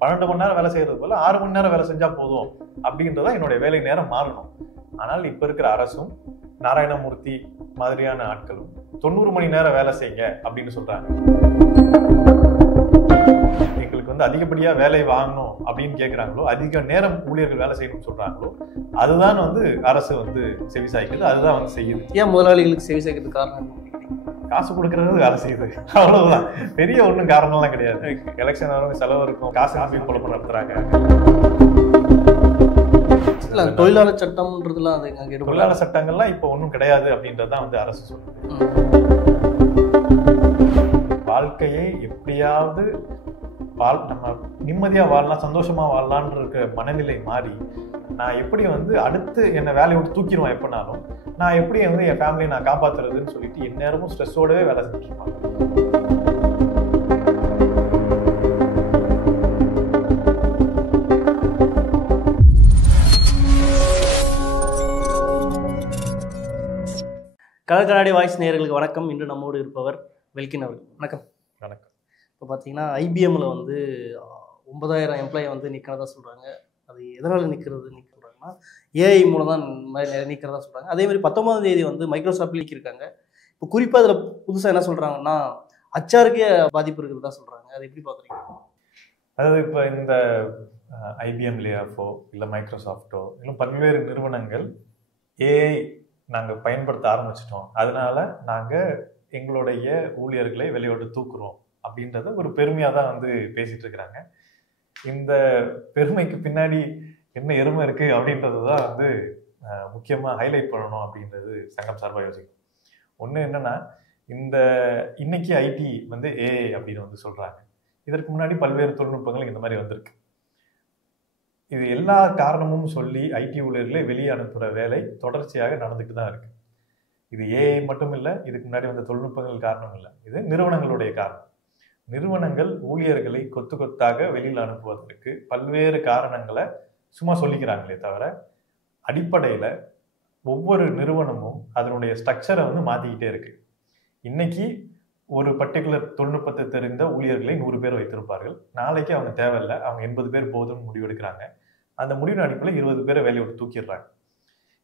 12 மணி நேரம் வேலை செய்யறது போல 6 மணி நேரம் வேலை செஞ்சா போதும் அப்படின்றதான் என்னுடைய வேலை நேரம் மாறணும். ஆனால் இப்ப இருக்கிற அரசும் நாராயணமூர்த்தி மாதிரியான ஆட்களும் 90 மணி நேரம் வேலை செய்யுங்க அப்படின்னு சொல்றாங்க. எங்களுக்கு வந்து அதிகப்படியா வேலை வாங்கணும் அப்படின்னு கேட்கிறாங்களோ, அதிக நேரம் ஊழியர்கள் வேலை செய்யணும்னு சொல்றாங்களோ, அதுதான் வந்து அரசு வந்து செவி சாய்க்குது, அதுதான் வந்து செய்யுது. ஏன் முதலாளிகளுக்கு செவி சாய்க்கிறது காரணம்? காசு கொடுக்கறது வேலை செய்யுது, அவ்வளவுதான். பெரிய ஒன்றும் காரணம்லாம் கிடையாது. எலெக்ஷன் வரும், செலவு இருக்கும், காசு ஆஃபி குழப்பம் நடத்துறாங்க. தொழிலாளர் சட்டம்ன்றதுலாம் தொழிலாளர் சட்டங்கள்லாம் இப்ப ஒன்றும் கிடையாது அப்படின்றதான் வந்து அரசு சொல்லுது. வாழ்க்கையை எப்படியாவது நம்ம நிம்மதியா வாழலாம், சந்தோஷமா வாழலான்ற இருக்க மனநிலை மாறி, நான் எப்படி வந்து அடுத்து என்ன வேலையை விட்டு தூக்கிடுவேன் எப்பனாலும், நான் எப்படி வந்து என் ஃபேமிலியை நான் காப்பாத்துறதுன்னு சொல்லிட்டு எந்நேரமும் ஸ்ட்ரெஸ்ஸோடவே வேலை செஞ்சுட்டு இருப்பாங்க. கலர் கண்ணாடி வாய்ஸ் நேயர்களுக்கு வணக்கம். இன்று நம்மோடு இருப்பவர் வெல்கின் அவர்கள். வணக்கம். வணக்கம். இப்போ பார்த்தீங்கன்னா ஐபிஎம்ல வந்து 9000 எம்ப்ளாயை வந்து நிற்கிறதா சொல்கிறாங்க. அது எதனால் நிற்கிறாங்கன்னா ஏஐ மூலம் தான் நிற்கிறதா சொல்கிறாங்க. அதேமாதிரி 19ஆம் தேதி வந்து மைக்ரோசாஃப்ட் நீக்கியிருக்காங்க. இப்போ குறிப்பாக அதில் புதுசாக என்ன சொல்கிறாங்கன்னா ஹச்ஆருக்கே பாதிப்பு இருக்கிறதா சொல்கிறாங்க. அதை எப்படி பார்க்குறீங்க? அதாவது இப்போ இந்த ஐபிஎம் லேஆஃபோ இல்லை மைக்ரோசாஃப்டோ இல்லை பல்வேறு நிறுவனங்கள் ஏஐ நாங்கள் பயன்படுத்த ஆரம்பிச்சிட்டோம், அதனால நாங்கள் எங்களுடைய ஊழியர்களை வெளியோட்டு தூக்குறோம் அப்படின்றத ஒரு பெருமையாக தான் வந்து பேசிட்டு இருக்கிறாங்க. இந்த பெருமைக்கு பின்னாடி என்ன எருமை இருக்கு அப்படின்றது தான் வந்து முக்கியமாக ஹைலைட் பண்ணணும் அப்படின்றது சங்கம் சார்பாக யோசிக்கும். ஒன்று என்னன்னா, இன்னைக்கு ஐடி வந்து ஏஐ அப்படின்னு வந்து சொல்றாங்க. இதற்கு முன்னாடி பல்வேறு தொழில்நுட்பங்கள் இந்த மாதிரி வந்திருக்கு. இது எல்லா காரணமும் சொல்லி ஐடி ஊழியர்களை வெளியே அனுப்புகிற வேலை தொடர்ச்சியாக நடந்துட்டு தான் இருக்கு. இது ஏஐ மட்டும் இல்லை, இதுக்கு முன்னாடி வந்த தொழில்நுட்பங்கள் காரணம் இல்லை, இது நிறுவனங்களுடைய காரணம். நிறுவனங்கள் ஊழியர்களை கொத்து கொத்தாக வெளியில் அனுப்புவதற்கு பல்வேறு காரணங்களை சும்மா சொல்லிக்கிறாங்களே தவிர, அடிப்படையில் ஒவ்வொரு நிறுவனமும் அதனுடைய ஸ்ட்ரக்சரை வந்து மாற்றிக்கிட்டே இருக்கு. இன்னைக்கு ஒரு பர்டிகுலர் தொழில்நுட்பத்தை தெரிந்த ஊழியர்களை 100 பேர் வைத்திருப்பார்கள். நாளைக்கு அவங்க தேவையில்லை, அவங்க 80 பேர் போதும்னு முடிவெடுக்கிறாங்க. அந்த முடிவின் அடிப்படையில் 20 பேரை வேலையை விட்டு தூக்கிடுறாங்க.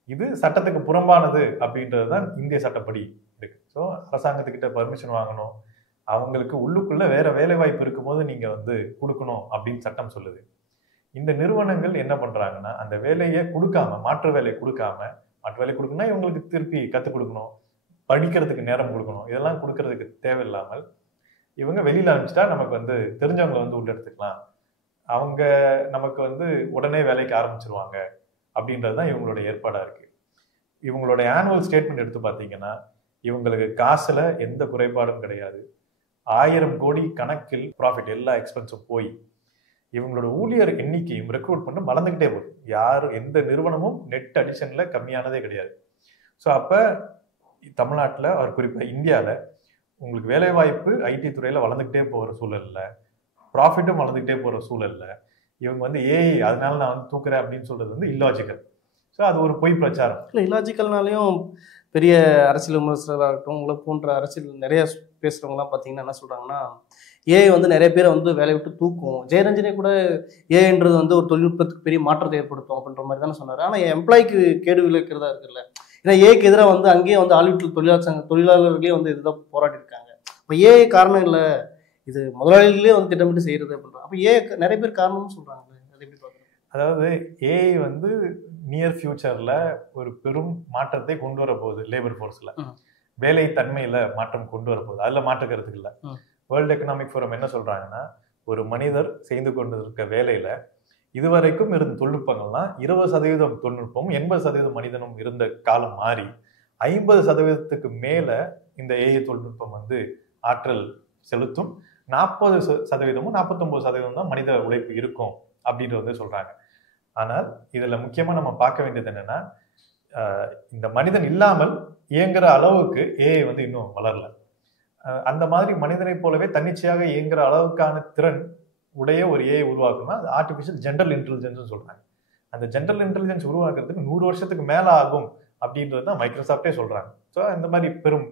இது சட்டத்துக்கு புறம்பானது அப்படின்றது தான் இந்திய சட்டப்படி இருக்கு. ஸோ அரசாங்கத்துக்கிட்ட பர்மிஷன் வாங்கணும், அவங்களுக்கு உள்ளுக்குள்ள வேற வேலை வாய்ப்பு இருக்கும்போது நீங்க வந்து கொடுக்கணும் அப்படின்னு சட்டம் சொல்லுது. இந்த நிறுவனங்கள் என்ன பண்றாங்கன்னா, அந்த வேலையை கொடுக்காம, மாற்று வேலையை கொடுக்காம, மாற்று வேலை கொடுக்கணும்னா இவங்களுக்கு திருப்பி கற்றுக் கொடுக்கணும், படிக்கிறதுக்கு நேரம் கொடுக்கணும், இதெல்லாம் கொடுக்கறதுக்கு தேவையில்லாமல் இவங்க வெளியில அனுப்பிச்சிட்டா நமக்கு வந்து தெரிஞ்சவங்களை வந்து உள்ள எடுத்துக்கலாம், அவங்க நமக்கு வந்து உடனே வேலைக்கு ஆரம்பிச்சிருவாங்க அப்படின்றது தான் இவங்களுடைய ஏற்பாடா இருக்கு. இவங்களுடைய ஆனுவல் ஸ்டேட்மெண்ட் எடுத்து பார்த்தீங்கன்னா, இவங்களுக்கு காசுல எந்த குறைபாடும் கிடையாது. 1000 கோடி கணக்கில் ப்ராஃபிட், எல்லா எக்ஸ்பென்ஸும் போய் இவங்களோட ஊழியர் எண்ணிக்கையும் ரெக்ரூட் பண்ண வளர்ந்துக்கிட்டே போகுது. யாரும் எந்த நிறுவனமும் நெட் அடிஷன்ல கம்மியானதே கிடையாது. ஸோ அப்போ தமிழ்நாட்டில், அவர் குறிப்பாக இந்தியாவில் உங்களுக்கு வேலைவாய்ப்பு ஐடி துறையில் வளர்ந்துக்கிட்டே போகிற சூழல்ல, ப்ராஃபிட்டும் வளர்ந்துக்கிட்டே போகிற சூழல்ல இவங்க வந்து ஏஐ அதனால நான் வந்து தூக்குறேன் அப்படின்னு சொல்றது வந்து இல்லாஜிக்கல். ஸோ அது ஒரு பொய் பிரச்சாரம். இல்லை, இல்லாஜிக்கல்னாலையும் பெரிய அரசியல் விமர்சகராக இருக்கட்டும், உங்களை போன்ற அரசியல் நிறைய பேசுகிறவங்களாம் பார்த்தீங்கன்னா என்ன சொல்கிறாங்கன்னா, ஏஐ வந்து நிறைய பேரை வந்து வேலையை விட்டு தூக்கும். ஜெயரஞ்சனே கூட ஏஐன்றது வந்து ஒரு தொழில்நுட்பத்துக்கு பெரிய மாற்றத்தை ஏற்படுத்தும் அப்படின்ற மாதிரி தானே சொன்னார். ஆனால் எம்ப்ளாய்க்கு கேடு விளைக்கிறதா இருக்குல்ல. ஏன்னா ஏஐக்கு எதிராக வந்து அங்கேயே வந்து ஹாலிவுட் தொழிலாளர்களே வந்து இதுதான் போராடி இருக்காங்க. இப்போ ஏஐ காரணம் இல்லை, இது முதலாளிகளே வந்து திட்டமிட்டு செய்யறது அப்படின்றாங்க. அப்போ ஏஐ நிறைய பேர் காரணம்னு சொல்றாங்க. அதை எப்படி பார்க்குறீங்க? அதாவது ஏஐ வந்து நியர் ஃபியூச்சர்ல ஒரு பெரும் மாற்றத்தை கொண்டு வர போகுது. லேபர் ஃபோர்ஸ்ல வேலை தன்மையில மாற்றம் கொண்டு வர போகுது, அதுல மாற்றுக்கிறதுக்கு இல்லை. வேர்ல்டு எக்கனாமிக் ஃபோரம் என்ன சொல்றாங்கன்னா, ஒரு மனிதர் செய்து கொண்டு இருக்க வேலையில இதுவரைக்கும் இருந்த தொழில்நுட்பங்கள்லாம் 20% தொழில்நுட்பமும் 80% மனிதனும் இருந்த காலம் மாறி 50% மேல இந்த ஏஐ தொழில்நுட்பம் வந்து ஆற்றல் செலுத்தும். 40% 49% தான் மனித உழைப்பு இருக்கும் அப்படின்றது வந்து சொல்றாங்க. ஆனால் இதுல முக்கியமா நம்ம பார்க்க வேண்டியது என்னன்னா, இந்த மனிதன் இல்லாமல் இயங்குற அளவுக்கு ஏஐ வந்து இன்னும் வளரல. அந்த மாதிரி மனிதனை போலவே தன்னிச்சையாக இயங்குற அளவுக்கான திறன் உடைய ஒரு ஏஐ உருவாக்குனா அது ஆர்டிஃபிஷியல் ஜெனரல் இன்டெலிஜென்ஸ் சொல்றாங்க. அந்த ஜெனரல் இன்டெலிஜென்ஸ் உருவாக்குறதுக்கு 100 வருஷத்துக்கு மேல ஆகும் அப்படின்றது தான் மைக்ரோசாஃப்டே சொல்றாங்க. ஸோ இந்த மாதிரி பெரும்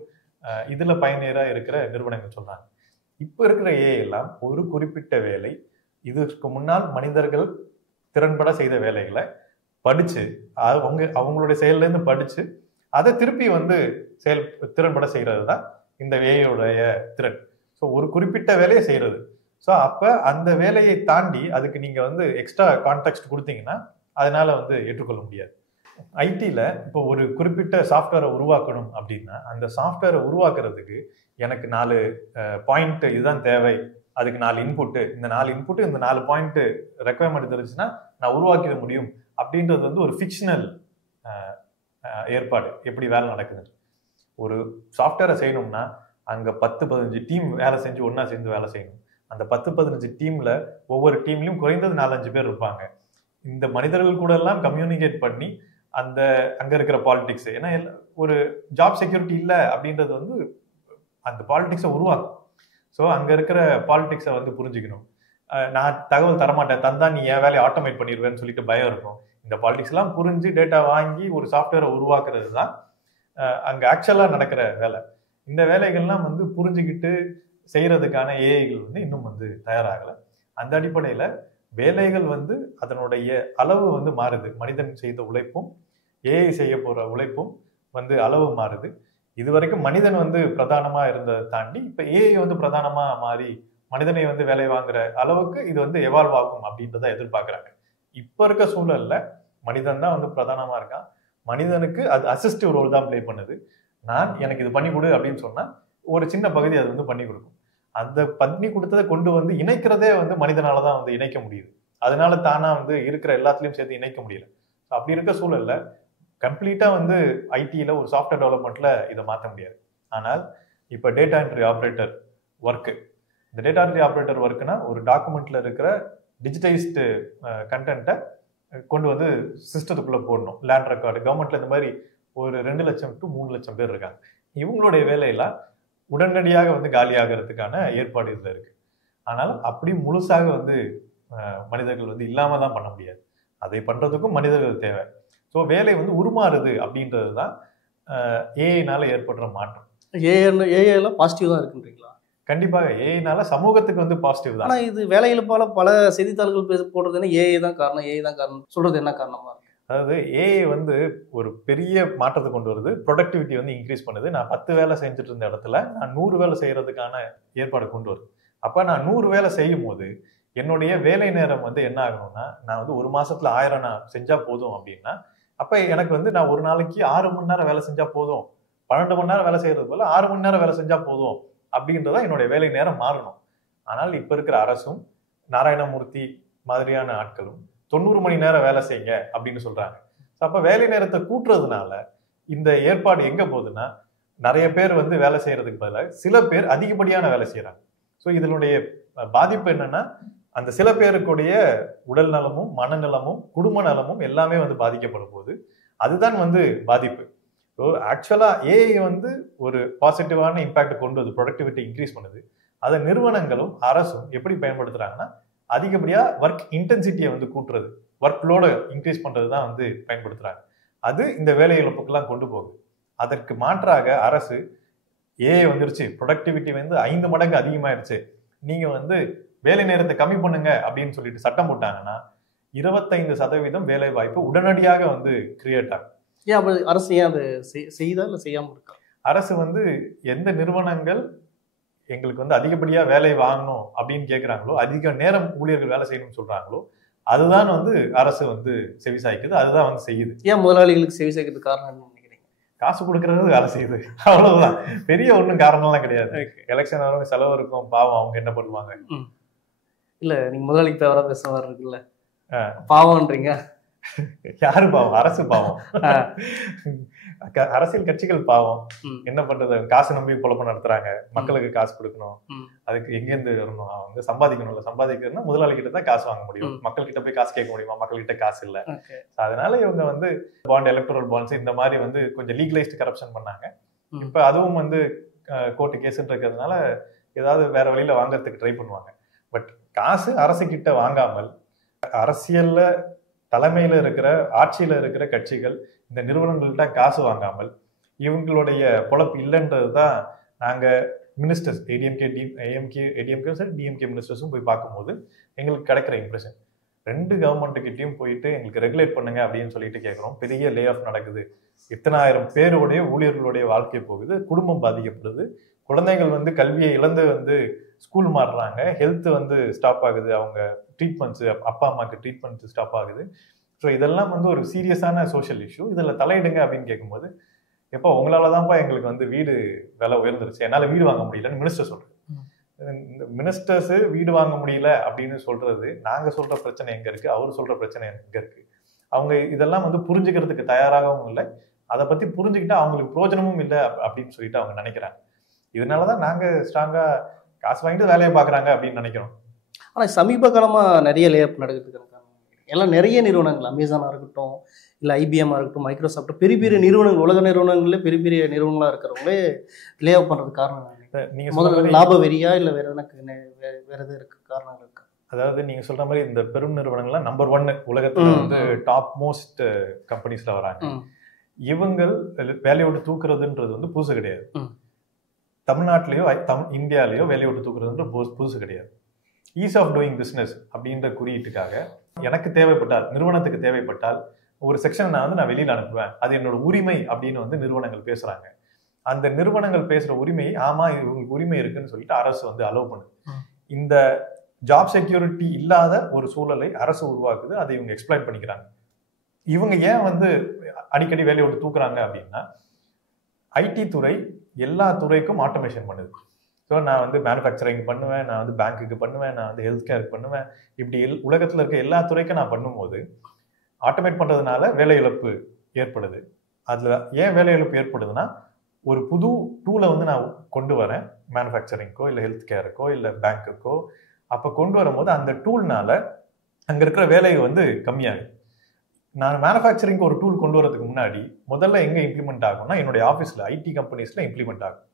இதுல பயணியரா இருக்கிற நிறுவனங்கள் சொல்றாங்க. இப்போ இருக்கிற ஏஐ எல்லாம் ஒரு குறிப்பிட்ட வேலை இதுக்கு முன்னால் மனிதர்கள் திறன்பட செய்த வேலைகளை படிச்சு அவங்களுடைய செயல்ல இருந்து படிச்சு அதை திருப்பி வந்து திறன்பட செய்யறது தான் இந்த வேலையுடைய திறன். ஸோ ஒரு குறிப்பிட்ட வேலையை செய்யறது. ஸோ அப்ப அந்த வேலையை தாண்டி அதுக்கு நீங்க வந்து எக்ஸ்ட்ரா கான்டெக்ஸ்ட் கொடுத்தீங்கன்னா அதனால வந்து ஏற்றுக்கொள்ள முடியாது. ஐடில இப்போ ஒரு குறிப்பிட்ட சாஃப்ட்வேரை உருவாக்கணும் அப்படின்னா அந்த சாஃப்ட்வேரை உருவாக்குறதுக்கு எனக்கு 4 பாயிண்ட் இதுதான் தேவை, அதுக்கு 4 இன்புட்டு, இந்த 4 இன்புட்டு இந்த 4 பாயிண்ட் ரெக்குவயர்மெண்ட் தெரிஞ்சுன்னா நான் உருவாக்கிட முடியும் அப்படின்றது வந்து ஒரு ஃபிக்ஷனல் ஏற்பாடு. எப்படி வேலை நடக்குது, ஒரு சாஃப்ட்வேரை செய்யணும்னா அங்க 10-15 டீம் வேலை செஞ்சு ஒன்னா சேர்ந்து வேலை செய்யணும். அந்த 10-15 டீம்ல ஒவ்வொரு டீம்லயும் குறைந்தது 4-5 பேர் இருப்பாங்க. இந்த மனிதர்கள் கூட எல்லாம் கம்யூனிகேட் பண்ணி அங்க இருக்கிற பாலிடிக்ஸ், ஏன்னா ஒரு ஜாப் செக்யூரிட்டி இல்லை அப்படின்றது வந்து அந்த பாலிடிக்ஸை உருவாக்கும். ஸோ அங்க இருக்கிற பாலிடிக்ஸை வந்து புரிஞ்சுக்கணும். நான் தகவல் தரமாட்டேன், தந்தா நீ என் வேலையை ஆட்டோமேட் பண்ணிடுவேன்னு சொல்லிட்டு பயம் இருக்கும். இந்த பாலிடிக்ஸ் எல்லாம் புரிஞ்சு டேட்டா வாங்கி ஒரு சாஃப்ட்வேரை உருவாக்குறது தான் அங்க ஆக்சுவலா நடக்கிற வேலை. இந்த வேலைகள்லாம் வந்து புரிஞ்சுக்கிட்டு செய்யறதுக்கான ஏஐகள் வந்து இன்னும் வந்து தயாராகலை. அந்த அடிப்படையில வேலைகள் வந்து அதனுடைய அளவு வந்து மாறுது. மனிதன் செய்த உழைப்பும் ஏஐ செய்ய போற உழைப்பும் வந்து அளவு மாறுது. இது வரைக்கும் மனிதன் வந்து பிரதானமா இருந்ததை தாண்டி இப்ப ஏஐ வந்து பிரதானமா மாறி மனிதனை வந்து வேலை வாங்குற அளவுக்கு இது வந்து எவால்வ் ஆகும் அப்படின்றத எதிர்பார்க்கறாங்க. இப்ப இருக்க சூழல்ல மனிதன் தான் வந்து பிரதானமா இருக்கான். மனிதனுக்கு அது அசிஸ்டிவ் ரோல் தான் பிளே பண்ணுது. எனக்கு இது பண்ணி கொடு அப்படின்னு சொன்னா ஒரு சின்ன பகுதி அது வந்து பண்ணி கொடுக்கும். அந்த பண்ணி கொடுத்ததை கொண்டு வந்து இணைக்கிறதே வந்து மனிதனாலதான் வந்து இணைக்க முடியுது. அதனால தானா வந்து இருக்கிற எல்லாத்துலயும் சேர்த்து இணைக்க முடியல. அப்படி இருக்க சூழல்ல கம்ப்ளீட்டா வந்து ஐடியில ஒரு சாஃப்ட்வேர் டெவலப்மெண்ட்ல இதை மாற்ற முடியாது. ஆனால் இப்ப டேட்டா என்ட்ரி ஆப்ரேட்டர் ஒர்க்கு, இந்த டேட்டா என்ட்ரி ஆப்ரேட்டர் ஒர்க்குனா ஒரு டாக்குமெண்ட்ல இருக்கிற டிஜிட்டைஸ்டு கண்டென்ட்டை கொண்டு வந்து சிஸ்டத்துக்குள்ள போடணும். லேண்ட் ரெக்கார்டு கவர்மெண்ட்ல இந்த மாதிரி ஒரு 2 லட்சம் to 3 லட்சம் பேர் இருக்காங்க. இவங்களுடைய வேலையெல்லாம் உடனடியாக வந்து காலியாகிறதுக்கான ஏற்பாடு இதுல இருக்கு. ஆனால் அப்படி முழுசாக வந்து மனிதர்கள் வந்து இல்லாம தான் பண்ண முடியாது. அதை பண்றதுக்கும் மனிதர்கள் தேவை. ஸோ வேலை வந்து உருமாறுது அப்படின்றது தான் ஏஐனால ஏற்படுற மாற்றம். ஏஐலாம் பாசிட்டிவ் தான் இருக்குன்றீங்களா? கண்டிப்பாக ஏஐனால சமூகத்துக்கு வந்து பாசிட்டிவ் தான். ஆனா இது வேலையில பல செய்தித்தாள்கள் போடுறதுன்னா ஏஐ தான் காரணம் சொல்றது என்ன காரணமா இருக்கு? அதாவது ஏஐ வந்து ஒரு பெரிய மாற்றத்தை கொண்டு வருது. ப்ரொடக்டிவிட்டி வந்து இன்க்ரீஸ் பண்ணுது. நான் 10 வேலை செஞ்சுட்டு இருந்த இடத்துல நான் 100 வேலை செய்யறதுக்கான ஏற்பாடு கொண்டு வருது. அப்ப நான் 100 வேலை செய்யும் போது என்னுடைய வேலை நேரம் வந்து என்ன ஆகணும்னா, நான் வந்து ஒரு மாசத்துல 1000 நான் செஞ்சா போதும் அப்படின்னா, அப்ப எனக்கு வந்து நான் ஒரு நாளைக்கு 6 மணி நேரம் வேலை செஞ்சா போதும், 12 மணி நேரம் வேலை செய்யறது போல 6 மணி நேரம் வேலை செஞ்சா போதும் அப்படின்றதா என்னுடைய வேலை நேரம் மாறணும். ஆனால் இப்ப இருக்கிற அரசும் நாராயணமூர்த்தி மாதிரியான ஆட்களும் 90 மணி நேரம் வேலை செய்யுங்க அப்படின்னு சொல்றாங்க. அப்ப வேலை நேரத்தை கூட்டுறதுனால இந்த ஏற்பாடு எங்க போகுதுன்னா, நிறைய பேர் வந்து வேலை செய்யறதுக்கு பதிலாக சில பேர் அதிகப்படியான வேலை செய்யறாங்க. ஸோ இதனுடைய பாதிப்பு என்னன்னா, அந்த சில பேருக்குடைய உடல் நலமும் மனநலமும் குடும்ப நலமும் எல்லாமே வந்து பாதிக்கப்படும் போது அதுதான் வந்து பாதிப்பு. ஸோ ஆக்சுவலா ஏஐ வந்து ஒரு பாசிட்டிவான இம்பாக்ட் கொண்டு வந்து ப்ரொடக்டிவிட்டி இன்க்ரீஸ் பண்ணுது. அதை நிறுவனங்களும் அரசும் எப்படி பயன்படுத்துறாங்கன்னா, அதிகப்படியா ஒர்க் இன்டென்சிட்டியை வந்து கூட்டுறது, ஒர்க் லோட இன்க்ரீஸ் பண்றது தான் வந்து பயன்படுத்துறாங்க. அது இந்த வேலை இழப்புக்கெல்லாம் கொண்டு போகுது. அதற்கு மாற்றாக அரசு ஏஐ வந்துருச்சு, ப்ரொடக்டிவிட்டி வந்து 5 மடங்கு அதிகமாயிருச்சு, நீங்க வந்து வேலை நேரத்தை கம்மி பண்ணுங்க அப்படின்னு சொல்லிட்டு சட்டம் போட்டாங்கன்னா 25% வேலை வாய்ப்பு உடனடியாக வந்து கிரியேட் ஆகும். ஏன் அப்ப அரசு ஏன் அதை செய்தா இல்லை செய்யாம இருக்கா? அரசு வந்து எந்த நிறுவனங்கள் எங்களுக்கு வந்து அதிகப்படியா வேலை வாங்கணும் அப்படின்னு கேட்கிறாங்களோ, அதிக நேரம் ஊழியர்கள் வேலை செய்யணும்னு சொல்றாங்களோ, அதுதான் வந்து அரசு வந்து செவிசாய்க்குது, அதுதான் வந்து செய்யுது. ஏன் முதலாளிகளுக்கு செவி சாய்க்கிறதுக்கு காரணம் என்ன நினைக்கிறீங்க? காசு கொடுக்கறது வேலை செய்யுது, அவ்வளவுதான். பெரிய ஒன்றும் காரணம்லாம் கிடையாது. எலெக்ஷன் வரவங்க செலவு இருக்கும், பாவம் அவங்க என்ன பண்ணுவாங்க. இல்ல நீங்க முதலாளிக்கு தவிர பேச மாதிரி இருக்குல்ல, பாவம்ன்றீங்க. யாரு பாவம்? அரசு பாவம். அரசியல் கட்சிகள் பாவம். என்ன பண்றது, காசு நம்பி பொழப்பு நடத்துறாங்க. மக்களுக்கு காசு கொடுக்கணும், அதுக்கு எங்கேருந்து வரணும், அவங்க சம்பாதிக்கணும்ல. சம்பாதிக்கிறதுனா முதலாளி கிட்ட தான் காசு வாங்க முடியும், மக்கள் கிட்ட போய் காசு கேட்க முடியுமா? மக்கள் கிட்ட காசு இல்ல. அதனால இவங்க வந்து பாண்ட், எலக்ட்ரல் பாண்ட்ஸ் இந்த மாதிரி வந்து கொஞ்சம் லீகலைஸ்டு கரப்ஷன் பண்ணாங்க. இப்ப அதுவும் வந்து கோர்ட்டு கேஸ் இருக்கிறதுனால ஏதாவது வேற வழியில வாங்கறதுக்கு ட்ரை பண்ணுவாங்க. பட் காசு அரசு கிட்ட வாங்காமல், அரசியல்ல தலைமையில இருக்கிற ஆட்சியில இருக்கிற கட்சிகள் இந்த நிறுவனங்கள்கிட்ட காசு வாங்காமல் இவங்களுடைய பொழப்பு இல்லைன்றது தான் நாங்க மினிஸ்டர்ஸ் ஏடிஎம்கே சரி டிஎம்கே மினிஸ்டர்ஸும் போய் பார்க்கும்போது எங்களுக்கு கிடைக்கிற இம்ப்ரெஷன், 2 கவர்மெண்ட்டுக்கிட்டையும் போயிட்டு எங்களுக்கு ரெகுலேட் பண்ணுங்க அப்படின்னு சொல்லிட்டு கேட்குறோம். பெரிய லே ஆஃப் நடக்குது, இத்தனாயிரம் பேருடைய ஊழியர்களுடைய வாழ்க்கை போகுது, குடும்பம் பாதிக்கப்படுது, குழந்தைகள் வந்து கல்வியை இழந்து வந்து ஸ்கூல் மாறுறாங்க, ஹெல்த் வந்து ஸ்டாப் ஆகுது, அவங்க ட்ரீட்மெண்ட்ஸு அப்பா அம்மாவுக்கு ட்ரீட்மெண்ட்ஸ் ஸ்டாப் ஆகுது. ஸோ இதெல்லாம் வந்து ஒரு சீரியஸான சோஷியல் இஷ்யூ, இதில் தலையிடுங்க அப்படின்னு கேட்கும்போது, எப்போ உங்களால தான்ப்பா எங்களுக்கு வந்து வீடு விலை உயர்ந்துருச்சு, என்னால் வீடு வாங்க முடியலன்னு மினிஸ்டர் சொல்றது. இந்த மினிஸ்டர்ஸ் வீடு வாங்க முடியல அப்படின்னு சொல்றது, நாங்கள் சொல்ற பிரச்சனை எங்க இருக்கு, அவர் சொல்ற பிரச்சனை எங்க இருக்கு. அவங்க இதெல்லாம் வந்து புரிஞ்சுக்கிறதுக்கு தயாராகவும் இல்லை, அதை பத்தி புரிஞ்சுக்கிட்டா அவங்களுக்கு பிரயோஜனமும் இல்லை அப்படின்னு சொல்லிட்டு அவங்க நினைக்கிறாங்க. இதனாலதான் நாங்க ஸ்ட்ராங்கா காசு வாங்கிட்டு வேலையை பாக்குறாங்க அப்படின்னு நினைக்கிறோம். ஆனா சமீப காலமா நிறைய லேஅப் நடக்குதுக்கு எல்லாம் நிறைய நிறுவனங்கள், அமேசானா இருக்கட்டும், இல்லை ஐபிஎம்மா இருக்கட்டும், மைக்ரோசாஃப்ட், பெரிய பெரிய நிறுவனங்கள், உலக நிறுவனங்களே பெரிய பெரிய நிறுவனங்களா இருக்கிறவங்களே லே ஆஃப் பண்றதுக்கு காரணம் நீங்க முதல்ல லாப வெறியா இல்லை வேற எது இருக்கு காரணங்கள் இருக்கு? அதாவது நீங்க சொல்ற மாதிரி இந்த பெரும் நிறுவனங்கள்லாம் நம்பர் 1 உலகத்துல வந்து டாப் மோஸ்ட் கம்பெனிஸ்ல வராங்க. இவங்கள் வேலையை விட்டு தூக்குறதுன்றது வந்து புதுசு கிடையாது. தமிழ்நாட்டிலேயோ இந்தியாலேயோ வேலையை விட்டு தூக்குறதுன்ற புதுசு கிடையாது. ஈஸ் ஆஃப் டூயிங் பிஸ்னஸ் அப்படின்ற குறியீட்டுக்காக எனக்கு தேவைப்பட்டால், நிறுவனத்துக்கு தேவைப்பட்டால் ஒரு செக்ஷன் நான் வெளியில அனுப்புவேன், அது என்னோட உரிமை அப்படின்னு வந்து நிறுவனங்கள் பேசுறாங்க. அந்த நிறுவனங்கள் பேசுற உரிமை, ஆமா இவங்களுக்கு உரிமை இருக்குன்னு சொல்லிட்டு அரசு வந்து அலோவ் பண்ணுது. இந்த ஜாப் செக்யூரிட்டி இல்லாத ஒரு சூழலை அரசு உருவாக்குது, அதை இவங்க எக்ஸ்ப்ளாய்ட் பண்ணிக்கிறாங்க. இவங்க ஏன் வந்து அடிக்கடி வேலையை விட்டு தூக்குறாங்க அப்படின்னா, ஐடி துறை எல்லா துறைக்கும் ஆட்டோமேஷன் பண்ணுது. ஸோ நான் வந்து மேனுஃபேக்சரிங் பண்ணுவேன், நான் வந்து பேங்க்குக்கு பண்ணுவேன், நான் வந்து ஹெல்த் கேருக்கு பண்ணுவேன், இப்படி உலகத்தில் இருக்க எல்லா துறைக்கும் நான் பண்ணும்போது ஆட்டோமேட் பண்ணுறதுனால வேலை இழப்பு ஏற்படுது. அதில் ஏன் வேலை இழப்பு ஏற்படுதுன்னா, ஒரு புது டூலை வந்து நான் கொண்டு வரேன் மேனுஃபேக்சரிங்க்கோ இல்லை ஹெல்த் கேருக்கோ இல்லை பேங்க்குக்கோ. அப்போ கொண்டு வரும்போது அந்த டூல்னால அங்கே இருக்கிற வேலை வந்து கம்மியாகுது. நான் மேனுஃபேக்சரிங்க்கு ஒரு டூல் கொண்டு வரதுக்கு முன்னாடி முதல்ல எங்கே இம்ப்ளிமெண்ட் ஆகும்னா என்னுடைய ஆஃபீஸில் ஐடி கம்பெனிஸில் இம்ப்ளிமெண்ட் ஆகும்.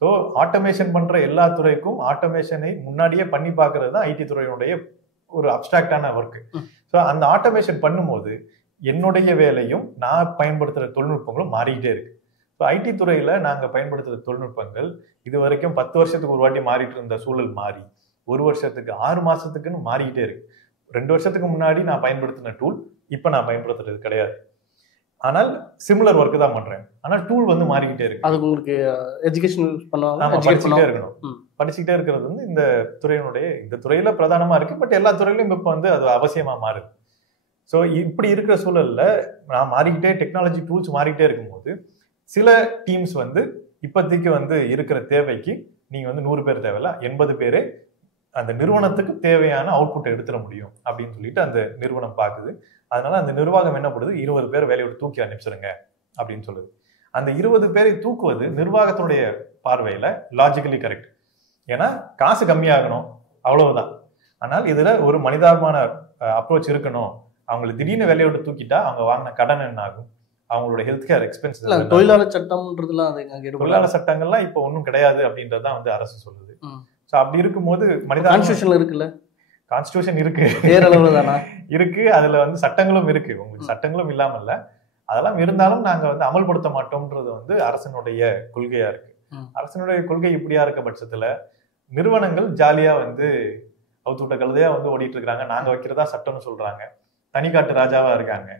ஸோ ஆட்டோமேஷன் பண்ணுற எல்லா துறைக்கும் ஆட்டோமேஷனை முன்னாடியே பண்ணி பார்க்கறது தான் ஐடி துறையினுடைய ஒரு அப்டிராக்டான ஒர்க்கு. ஸோ அந்த ஆட்டோமேஷன் பண்ணும்போது என்னுடைய வேலையும் நான் பயன்படுத்துகிற தொழில்நுட்பங்களும் மாறிக்கிட்டே இருக்கு. ஸோ ஐடி துறையில் நாங்கள் பயன்படுத்துகிற தொழில்நுட்பங்கள் இது வரைக்கும் 10 வருஷத்துக்கு ஒரு வாட்டி மாறிட்டு இருந்த சூழல் மாறி 1 வருஷத்துக்கு 6 மாதத்துக்குன்னு மாறிக்கிட்டே இருக்கு. 2 வருஷத்துக்கு முன்னாடி நான் பயன்படுத்தின டூல் இப்போ நான் பயன்படுத்துறது கிடையாது. ஆனால் சிமிலர் ஒர்க்கு தான் பண்றேன், ஆனால் டூல் வந்து மாறிக்கிட்டே இருக்கு. அதுக்கு உங்களுக்கு எஜுகேஷன் பண்ணுவாங்க, படிச்சுக்கிட்டே இருக்கணும். படிச்சுக்கிட்டே இருக்கிறது வந்து இந்த துறையினுடைய இந்த துறையில பிரதானமா இருக்கு. பட் எல்லா துறையிலும் இப்போ வந்து அது அவசியமா மாறுது. ஸோ இப்படி இருக்கிற சூழல்ல நான் மாறிக்கிட்டே, டெக்னாலஜி டூல்ஸ் மாறிக்கிட்டே இருக்கும்போது சில டீம்ஸ் வந்து இப்போதைக்கு வந்து இருக்கிற தேவைக்கு நீங்க வந்து 100 பேர் தேவையில்ல, 80 பேரே அந்த நிறுவனத்துக்கு தேவையான அவுட்புட்டை எடுத்துட முடியும் அப்படின்னு சொல்லிட்டு அந்த நிறுவனம் பார்க்குது. அதனால அந்த நிர்வாகம் என்ன பண்ணுது, 20 பேர் வேலையை விட்டு தூக்கி அனுப்பிச்சிருங்க அப்படின்னு சொல்லுது. அந்த 20 பேரை தூக்குவது நிர்வாகத்தினுடைய பார்வையில லாஜிக்கலி கரெக்ட். ஏன்னா காசு கம்மியாகணும் அவ்வளவுதான். ஆனால் இதுல ஒரு மனிதாபிமான அப்ரோச் இருக்கணும். அவங்களை திடீர்னு வேலையை விட்டு தூக்கிட்டா அவங்க வாங்கின கடன் என்ன ஆகும், அவங்களோட ஹெல்த் கேர் எக்ஸ்பென்ஸ், தொழிலாளர் சட்டம்ன்றதுலாம் தொழிலாளர் சட்டங்கள்லாம் இப்போ ஒன்றும் கிடையாது அப்படின்றதான் வந்து அரசு சொல்லுது. ஸோ அப்படி இருக்கும்போது கான்ஸ்டிடியூஷன்ல இருக்குல்ல, கான்ஸ்டிடியூஷன் இருக்கு, இருக்கு, அதுல வந்து சட்டங்களும் இருக்கு. உங்களுக்கு சட்டங்களும் இல்லாம இல்ல, அதெல்லாம் இருந்தாலும் நாங்க வந்து அமல்படுத்த மாட்டோம்ன்றது வந்து அரசனுடைய கொள்கையா இருக்கு. அரசனுடைய கொள்கை இப்படியா இருக்க பட்சத்துல நிறுவனங்கள் ஜாலியா வந்து அவுத்துவிட்ட கழுதையா வந்து ஓடிட்டு இருக்காங்க. நாங்க வைக்கிறதா சட்டம்னு சொல்றாங்க, தனிக்காட்டு ராஜாவா இருக்காங்க.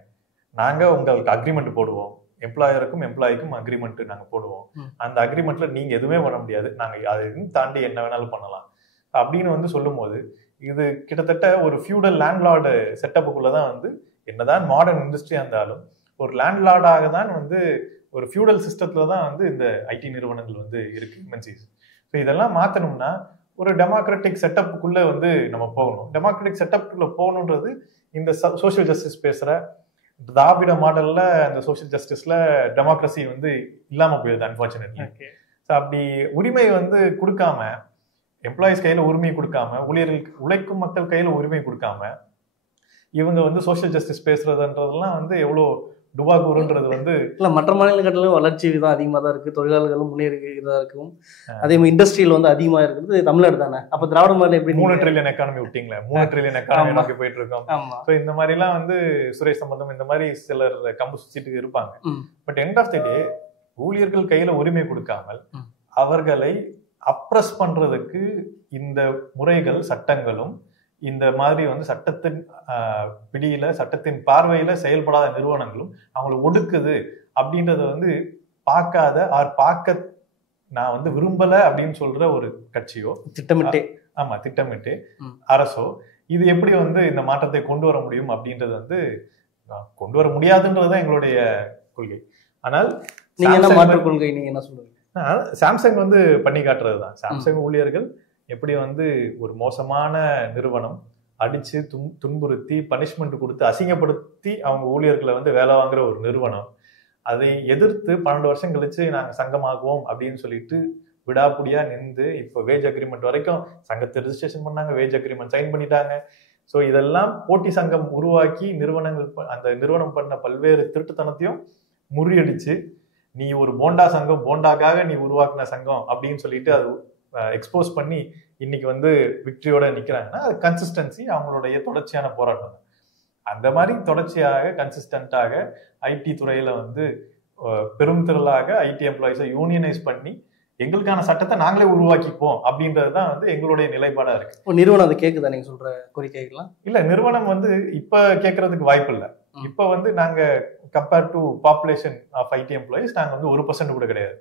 நாங்க உங்களுக்கு அக்ரிமெண்ட் போடுவோம், எம்ப்ளாயருக்கும் எம்ப்ளாய்க்கும் அக்ரிமெண்ட் நாங்க போடுவோம். அந்த அக்ரிமெண்ட்ல நீங்க எதுவுமே பண்ண முடியாது, நாங்க அதையும் தாண்டி என்ன வேணாலும் பண்ணலாம் அப்படின்னு வந்து சொல்லும் போது, இது கிட்டத்தட்ட ஒரு ஃபியூடல் லேண்ட்லார்டு செட்டப்புக்குள்ளதான் வந்து, என்னதான் மாடர்ன் இண்டஸ்ட்ரியா இருந்தாலும் ஒரு லேண்ட்லார்டாக தான் வந்து ஒரு ஃபியூடல் சிஸ்டத்துல தான் வந்து இந்த ஐடி நிறுவனங்கள் வந்து இருக்கு, எம்என்சிஸ். ஸோ இதெல்லாம் மாத்தணும்னா ஒரு டெமோக்ராட்டிக் செட்டப்புக்குள்ள வந்து நம்ம போகணும். டெமோக்ராட்டிக் செட்டப்புக்குள்ள போகணுன்றது இந்த சோசியல் ஜஸ்டிஸ் பேசுற திராவிட மாடல்ல அந்த சோசியல் ஜஸ்டிஸ்ல டெமோக்ரஸி வந்து இல்லாம போயிடுது அன்பார்ச்சுனேட்லி. ஸோ அப்படி உரிமை வந்து கொடுக்காம, எம்ப்ளாயிஸ் கையில உரிமை கொடுக்காம, ஊழியர்களுக்கு உழைக்கும் மக்கள் கையில உரிமை கொடுக்காம இவங்க வந்து சோசியல் ஜஸ்டிஸ் பேசுறதுன்றதெல்லாம் வந்து எவ்வளோ டுபாகூருன்றது வந்து இல்லை, மற்ற மாநிலங்களிலும் வளர்ச்சி விதம் அதிகமாக தான் இருக்குது, தொழிலாளர்களும் முன்னேறி இதாக இருக்கும். அதே மாதிரி இண்டஸ்ட்ரியில் வந்து அதிகமாக இருக்கிறது தமிழ்நாடு தானே. அப்போ திராவிட மாடல் எப்படி 3 ட்ரில்லியன் எக்கானமி விட்டீங்களே, 3 ட்ரில்லியன் எக்கானமி நோக்கி போயிட்டு இருக்கோம். ஸோ இந்த மாதிரிலாம் வந்து சுரேஷ் சம்பந்தம் இந்த மாதிரி சிலர் கம்பு சுத்திட்டு இருப்பாங்க. பட் எண்ட் ஆஃப் தி டே ஊழியர்கள் கையில உரிமை கொடுக்காமல் அவர்களை அப்ரஸ் பண்றதுக்கு இந்த முறைகள் சட்டங்களும் இந்த மாதிரி வந்து சட்டத்தின் பிடியில சட்டத்தின் பார்வையில செயல்படாத நிறுவனங்களும் அவங்களை ஒடுக்குது அப்படின்றத வந்து பார்க்காத பார்க்க நான் வந்து விரும்பல அப்படின்னு சொல்ற ஒரு கட்சியோ திட்டமிட்டு அரசோ இது எப்படி வந்து இந்த மாற்றத்தை கொண்டு வர முடியும் அப்படின்றது வந்து கொண்டு வர முடியாதுன்றதுதான் எங்களுடைய கொள்கை. ஆனால் நீங்க என்ன மாற்று கொள்கை, நீங்க என்ன சொல்றீங்க? சாம்சங் வந்து பண்ணி காட்டுறதுதான். சாம்சங் ஊழியர்கள் எப்படி வந்து ஒரு மோசமான நிறுவனம் அடிச்சு துன்புறுத்தி பனிஷ்மெண்ட் கொடுத்து அசிங்கப்படுத்தி அவங்க ஊழியர்களை வந்து வேலை வாங்குற ஒரு நிறுவனம், அதை எதிர்த்து 12 வருஷம் கழிச்சு நாங்க சங்கமாகுவோம் அப்படின்னு சொல்லிட்டு விடாப்புடியா நின்று இப்போ வேஜ் அக்ரிமெண்ட் வரைக்கும் சங்கத்தை ரெஜிஸ்ட்ரேஷன் பண்ணாங்க, வேஜ் அக்ரிமெண்ட் சைன் பண்ணிட்டாங்க. ஸோ இதெல்லாம் போட்டி சங்கம் உருவாக்கி அந்த நிறுவனம் பண்ண பல்வேறு திருட்டுத்தனத்தையும் முறியடிச்சு நீ ஒரு போண்டா சங்கம், போண்டாக்காக நீ உருவாக்குன சங்கம் அப்படின்னு சொல்லிட்டு அது எக்ஸ்போஸ் பண்ணி இன்னைக்கு வந்து விக்டரியோட நிக்கிறாங்கன்னா அது கன்சிஸ்டன்சி, அவங்களுடைய தொடர்ச்சியான போராட்டம் தான். அந்த மாதிரி தொடர்ச்சியாக கன்சிஸ்டன்டாக ஐடி துறையில வந்து பெரும் திரளாக ஐடி எம்ப்ளாயிஸை யூனியனைஸ் பண்ணி எங்களுக்கான சட்டத்தை நாங்களே உருவாக்கிப்போம் அப்படின்றதுதான் வந்து எங்களுடைய நிலைப்பாடா இருக்கு. நிறுவனம் அதை கேக்குதா நீங்க சொல்ற கோரிக்கைகள்லாம்? இல்ல, நிறுவனம் வந்து இப்ப கேட்கறதுக்கு வாய்ப்பு இல்லை. இப்ப வந்து நாங்க compare to population of IT employees நாங்க வந்து 1% கூட கிடையாது.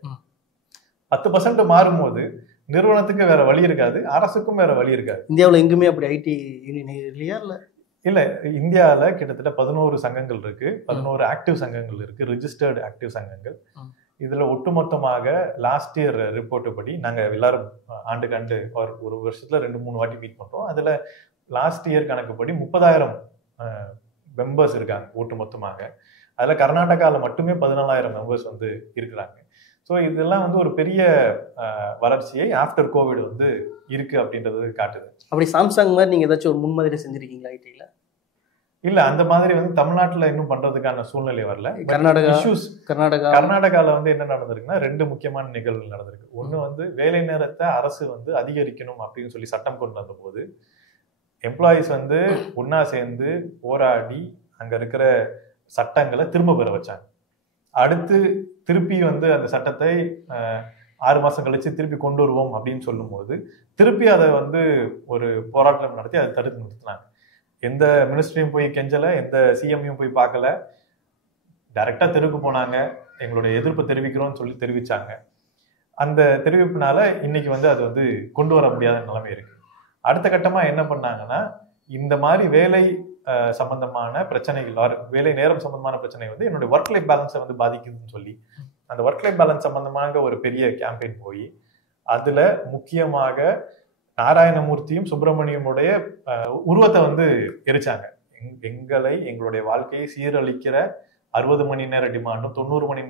10% மாறும்போது நிறுவனத்துக்கு வேற வழி இருக்காது, அரசுக்கும் வேற வழி இருக்காது. இந்தியாவில் எங்குமே அப்படி ஐடி யூனியன் இல்லையா? இல்ல, இந்தியாவில கிட்டத்தட்ட 11 சங்கங்கள் இருக்கு, 11 ஆக்டிவ் சங்கங்கள் இருக்கு, ரிஜிஸ்டர்டு ஆக்டிவ் சங்கங்கள். இதுல ஒட்டுமொத்தமாக லாஸ்ட் இயர் ரிப்போர்ட் படி நாங்க எல்லாரும் ஆண்டுக்கு ஆண்டு ஒரு வருஷத்துல 2-3 வாட்டி மீட் பண்றோம். அதுல லாஸ்ட் இயர் கணக்குப்படி 30,000 மெம்பர்ஸ் இருக்காங்க ஒட்டுமொத்தமாக. அதுல கர்நாடகாவில் மட்டுமே 14,000 மெம்பர்ஸ் வந்து இருக்கிறாங்க. ஸோ இதெல்லாம் வந்து ஒரு பெரிய வளர்ச்சியை ஆஃப்டர் கோவிட் வந்து இருக்கு அப்படின்றது காட்டுது. அப்படி சாம்சங் மாதிரி நீங்க ஏதாச்சும் ஒரு முன்மாதிரி செஞ்சிருக்கீங்களா ஐடில? இல்ல, அந்த மாதிரி வந்து தமிழ்நாட்டுல இன்னும் பண்றதுக்கான சூழ்நிலை வரல. கர்நாடகால வந்து என்ன நடந்திருக்குன்னா 2 முக்கியமான நிகழ்வுகள் நடந்திருக்கு. ஒண்ணு வந்து வேலை நேரத்தை அரசு வந்து அதிகரிக்கணும் அப்படின்னு சொல்லி சட்டம் கொண்டு வந்த போது எம்ப்ளாயிஸ் வந்து ஒன்னா சேர்ந்து போராடி அங்க இருக்கிற சட்டங்களை திரும்ப பெற வச்சாங்க. அடுத்து திருப்பி வந்து அந்த சட்டத்தை 6 மாசம் கழிச்சு திருப்பி கொண்டு வருவோம் அப்படின்னு சொல்லும் போது திருப்பி அதை வந்து ஒரு போராட்டம் நடத்தி அதை தடுத்து நிறுத்தினாங்க. எந்த மினிஸ்ட்ரியும் போய் கெஞ்சல, எந்த சிஎம்ஐயும் போய் பார்க்கல, டைரக்டா தெருவுக்கு போனாங்க, எங்களுடைய எதிர்ப்பு தெரிவிக்கிறோம்னு சொல்லி தெரிவிச்சாங்க. அந்த தெரிவிப்புனால இன்னைக்கு வந்து அது வந்து கொண்டு வர முடியாத நிலைமை இருக்கு. அடுத்த கட்டமா என்ன பண்ணாங்கன்னா, இந்த மாதிரி வேலை சம்பந்தமான பிரச்சனைகள், வேலை நேரம் சம்பந்தமான பிரச்சனை வந்து என்னுடைய ஒர்க் லைஃப் பேலன்ஸை வந்து பாதிக்குதுன்னு சொல்லி அந்த ஒர்க் லைஃப் பேலன்ஸ் சம்பந்தமாக ஒரு பெரிய கேம்பெயின் போய் அதுல முக்கியமாக நாராயணமூர்த்தியும் சுப்பிரமணியமுடைய உருவத்தை வந்து எரிச்சாங்க. எங்களுடைய வாழ்க்கையை சீரழிக்கிற 60 மணி நேர டிமாண்டும் 90 மணி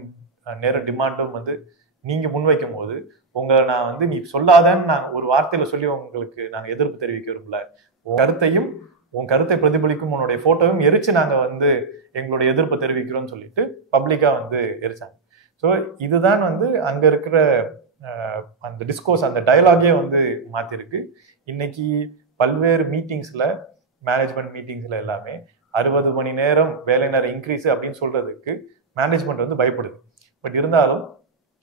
நேர டிமாண்டும் வந்து நீங்க முன்வைக்கும் போது உங்களை நான் வந்து நீ சொல்லாதன்னு நான் ஒரு வார்த்தையில சொல்லி உங்களுக்கு நாங்க எதிர்ப்பு தெரிவிக்கிறோம்ல, உன் கருத்தை பிரதிபலிக்கும் உன்னுடைய போட்டோவும் எரிச்சு நாங்க வந்து எங்களுடைய எதிர்ப்பு தெரிவிக்கிறோம்னு சொல்லிட்டு பப்ளிக்கா வந்து எரிச்சாங்க. ஸோ இதுதான் வந்து அங்க இருக்கிற அந்த டிஸ்கோர்ஸ், அந்த டயலாகே வந்து மாத்திருக்கு. இன்னைக்கு பல்வேறு மீட்டிங்ஸ்ல, மேனேஜ்மெண்ட் மீட்டிங்ஸ்ல எல்லாமே 60 மணி நேரம் வேலை நேரம் இன்க்ரீஸ் அப்படின்னு சொல்றதுக்கு மேனேஜ்மெண்ட் வந்து பயப்படுது. பட் இருந்தாலும்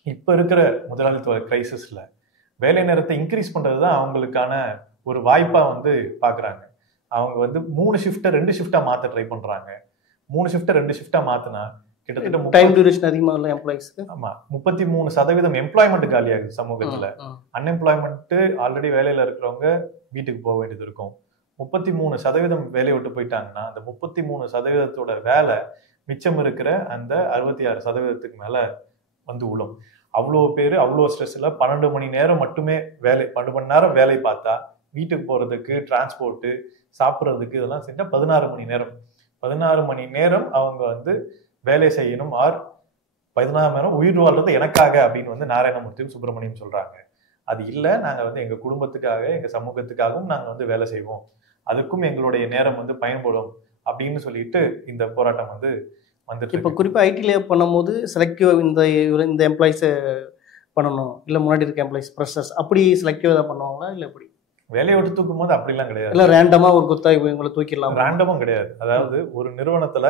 இப்ப இருக்கிற முதலாளித்துவ கிரைசிஸ்ல வேலை நேரத்தை இன்க்ரீஸ் பண்றதுதான் அவங்களுக்கான ஒரு வாய்ப்பா வந்து பாக்குறாங்க. அவங்க வந்து 3 ஷிஃப்ட்டை 2 ஷிஃப்டா மாத்த ட்ரை பண்றாங்க. 3 ஷிஃப்ட்டை 2 ஷிஃப்டா மாத்தினா கிட்டத்தட்ட டைம் டியூரேஷன் அதிகமா இல்ல எம்ப்ளாயிஸ்க்கு. ஆமா, 33% எம்ப்ளாய்மெண்ட் காலியாகுது சமூகத்துல. அன்எம்ப்ளாய்மெண்ட் ஆல்ரெடி வேலையில இருக்கிறவங்க வீட்டுக்கு போக வேண்டியது இருக்கும். 33% வேலையை விட்டு போயிட்டாங்கன்னா அந்த 33% வேலை மிச்சம் இருக்கிற அந்த 66% மேல வந்து விழும். அவ்வளோ பேர் அவ்வளோ ஸ்ட்ரெஸ்ல 12 மணி நேரம் மட்டுமே வேலை, 12 மணி நேரம் வேலை பார்த்தா வீட்டுக்கு போறதுக்கு, டிரான்ஸ்போர்ட்டு, சாப்பிட்றதுக்கு இதெல்லாம் சேர்த்தா 16 மணி நேரம். 16 மணி நேரம் அவங்க வந்து வேலை செய்யணும். 16 மணி நேரம் உயிர் வாழ்றது எனக்காக அப்படின்னு வந்து நாராயணமூர்த்தியும் சுப்பிரமணியம் சொல்றாங்க. அது இல்லை, நாங்க வந்து எங்க குடும்பத்துக்காக, எங்க சமூகத்துக்காகவும் நாங்க வந்து வேலை செய்வோம், அதுக்கும் எங்களுடைய நேரம் வந்து பயன்படும் அப்படின்னு சொல்லிட்டு இந்த போராட்டம் வந்து வந்துட்டு. இப்போ குறிப்பாக ஐடியிலே பண்ணும்போது செலக்டிவ் இந்த எம்ப்ளாயிஸை பண்ணணும், இல்லை முன்னாடி இருக்க எம்ப்ளாயிஸ் ப்ரெஷர்ஸ் அப்படி செலக்டிவ் தான் பண்ணுவாங்களா, இல்லை எப்படி? வேலையை விட்டு தூக்கும் போது அப்படிலாம் கிடையாது. இல்லை ரேண்டமா ஒரு கொத்தா இவங்களை தூக்கிடலாம்? ரேண்டமும் கிடையாது. அதாவது ஒரு நிறுவனத்துல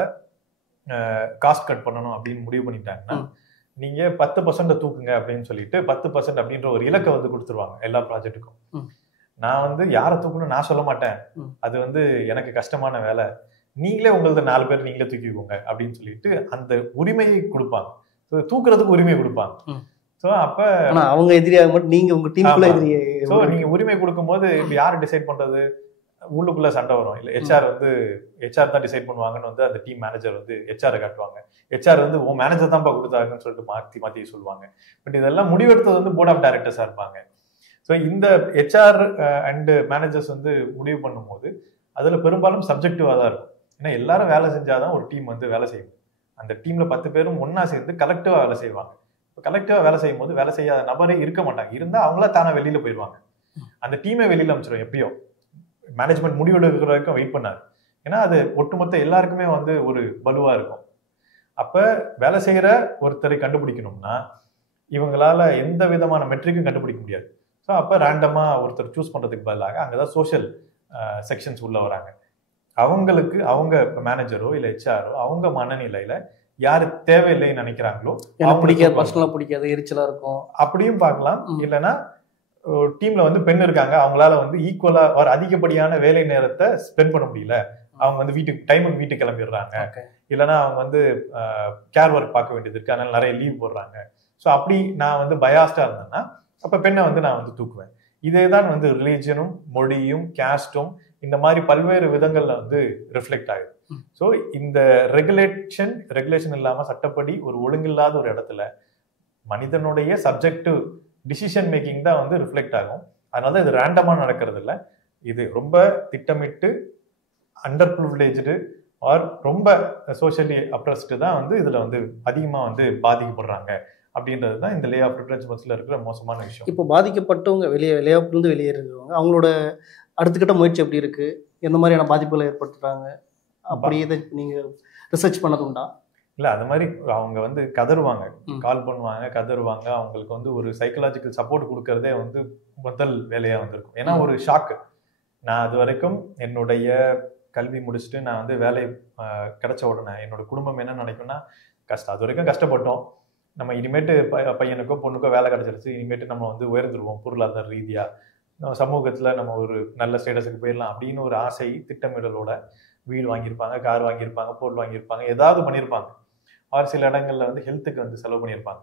காஸ்ட் கட் பண்ணணும் அப்படின்னு முடிவு பண்ணிட்டாங்கன்னா நீங்கள் 10% தூக்குங்க அப்படின்னு சொல்லிட்டு 10% அப்படின்ற ஒரு இலக்கை வந்து கொடுத்துருவாங்க எல்லா ப்ராஜெக்ட்டுக்கும். நான் வந்து யாரை தூக்கணும்னு நான் சொல்ல மாட்டேன், அது வந்து எனக்கு கஷ்டமான வேலை, நீங்களே உங்களது 4 பேர் நீங்களே தூக்கிக்கோங்க அப்படின்னு சொல்லிட்டு அந்த உரிமையை கொடுப்பாங்க. தூக்குறதுக்கு உரிமை கொடுப்பாங்க. ஸோ அப்போ அவங்க எதிரியாக மட்டும் நீங்கள் உங்கள் டீமுக்குள்ள எதிரி. ஸோ நீங்கள் உரிமை கொடுக்கும்போது இப்போ யார் டிசைட் பண்ணுறது, உள்ளுக்குள்ள சண்டை வரும். இல்லை ஹெச்ஆர் தான் டிசைட் பண்ணுவாங்கன்னு வந்து அந்த டீம் மேனேஜர் வந்து ஹெச்ஆரை காட்டுவாங்க. ஹெச்ஆர் வந்து உன் மேனேஜர் தான்ப்பா கொடுத்தாங்கன்னு சொல்லிட்டு மாற்றி சொல்லுவாங்க. பட் இதெல்லாம் முடிவெடுத்தது வந்து போர்ட் ஆஃப் டைரக்டர்ஸாக இருப்பாங்க. ஸோ இந்த ஹெச்ஆர் அண்டு மேனேஜர்ஸ் வந்து முடிவு பண்ணும்போது அதில் பெரும்பாலும் சப்ஜெக்டிவாக தான் இருக்கும். ஏன்னா எல்லாரும் வேலை செஞ்சாதான் ஒரு டீம் வந்து வேலை செய்யும். அந்த டீம்ல 10 பேரும் ஒன்னா சேர்ந்து கலெக்டிவா வேலை செய்வாங்க. கலெக்டிவா வேலை செய்யும் போது வேலை செய்யாத நபரே இருக்க மாட்டாங்க. இருந்தா அவங்களா தானே வெளியில போயிடுவாங்க. அந்த டீமே வெளியில அமைச்சிடும். எப்பயோ மேனேஜ்மெண்ட் முடிவெடுக்கிற வரைக்கும் வெயிட் பண்ணாரு. ஏன்னா அது ஒட்டுமொத்த எல்லாருக்குமே வந்து ஒரு பலுவா இருக்கும். அப்ப வேலை செய்யற ஒருத்தரை கண்டுபிடிக்கணும்னா இவங்களால எந்த விதமான மெட்ரிக்கும் கண்டுபிடிக்க முடியாது. ஸோ அப்ப ரேண்டமா ஒருத்தர் சூஸ் பண்றதுக்கு பதிலாக அங்கதான் சோஷியல் செக்ஷன்ஸ் உள்ள வராங்க. அவங்களுக்கு அவங்க மேனேஜரோ இல்ல ஹெச்ஆரோ அவங்க மனநிலையில யாரு தேவையில்லைன்னு நினைக்கிறாங்களோ, பிடிக்காது, பர்சனலா பிடிக்காது, எரிச்சலா இருக்கும், அப்படியும் பார்க்கலாம். இல்லைன்னா டீம்ல வந்து பெண் இருக்காங்க, அவங்களால வந்து ஈக்குவலா ஒரு அதிகப்படியான வேலை நேரத்தை ஸ்பெண்ட் பண்ண முடியல, அவங்க வந்து வீட்டுக்கு கிளம்பிடுறாங்க. இல்லைன்னா அவங்க வந்து கேர் ஒர்க் பார்க்க வேண்டியது இருக்கு, அதனால நிறைய லீவ் போடுறாங்க. ஸோ அப்படி நான் வந்து பயாஸ்டா இருந்தேன்னா அப்ப பெண்ணை வந்து நான் வந்து தூக்குவேன். இதே தான் வந்து ரிலீஜனும் மொழியும் கேஸ்டும் இந்த மாதிரி பல்வேறு விதங்கள்ல வந்து ரிஃப்ளெக்ட் ஆகுது. ஸோ இந்த ரெகுலேஷன் இல்லாம சட்டப்படி ஒரு ஒழுங்கில்லாத ஒரு இடத்துல மனிதனுடைய சப்ஜெக்டிவ் டிசிஷன் மேக்கிங் தான் வந்து ரிஃப்ளெக்ட் ஆகும். அதனால இது ரேண்டமா நடக்கிறது இல்லை. இது ரொம்ப திட்டமிட்டு அண்டர் ப்ரிவிலேஜ்டு ஆர் ரொம்ப சோஷியலி அப்ரஸ்டு தான் வந்து இதுல வந்து அதிகமா வந்து பாதிக்கப்படுறாங்க அப்படின்றது தான் இந்த லே ஆஃப் ரிட்ரென்ச்மெண்ட்ஸ்ல இருக்கிற மோசமான விஷயம். இப்போ பாதிக்கப்பட்டவங்க லே ஆஃப்லேருந்து வெளியேறுறவங்க அவங்களோட அடுத்த கட்ட முயற்சி எப்படி இருக்கு, எந்த மாதிரியான பாதிப்புகளை ஏற்படுத்துறாங்க, அப்படி இதை நீங்க ரிசர்ச் பண்ணது உண்டா? இல்லை, அது மாதிரி அவங்க வந்து கதறுவாங்க, கால் பண்ணுவாங்க, கதறுவாங்க. அவங்களுக்கு வந்து ஒரு சைக்கலாஜிக்கல் சப்போர்ட் கொடுக்கறதே வந்து முதல் வேலையா வந்திருக்கும். ஏன்னா ஒரு ஷாக்கு. நான் அது வரைக்கும் என்னுடைய கல்வி முடிச்சுட்டு நான் வந்து வேலை கிடைச்ச உடனே என்னோட குடும்பம் என்ன நினைக்கும்னா, அது வரைக்கும் கஷ்டப்பட்டோம், நம்ம இனிமேட்டு பையனுக்கோ பொண்ணுக்கோ வேலை கிடைச்சிருச்சு, இனிமேட்டு நம்ம வந்து உயர்ந்துருவோம் பொருளாதார ரீதியா, சமூகத்துல நம்ம ஒரு நல்ல ஸ்டேட்டஸுக்கு போயிடலாம் அப்படின்னு ஒரு ஆசை திட்டமிடலோட வீடு வாங்கியிருப்பாங்க, கார் வாங்கியிருப்பாங்க, பொருள் வாங்கியிருப்பாங்க, ஏதாவது பண்ணியிருப்பாங்க. ஒரு சில இடங்கள்ல வந்து ஹெல்த்துக்கு வந்து செலவு பண்ணியிருப்பாங்க.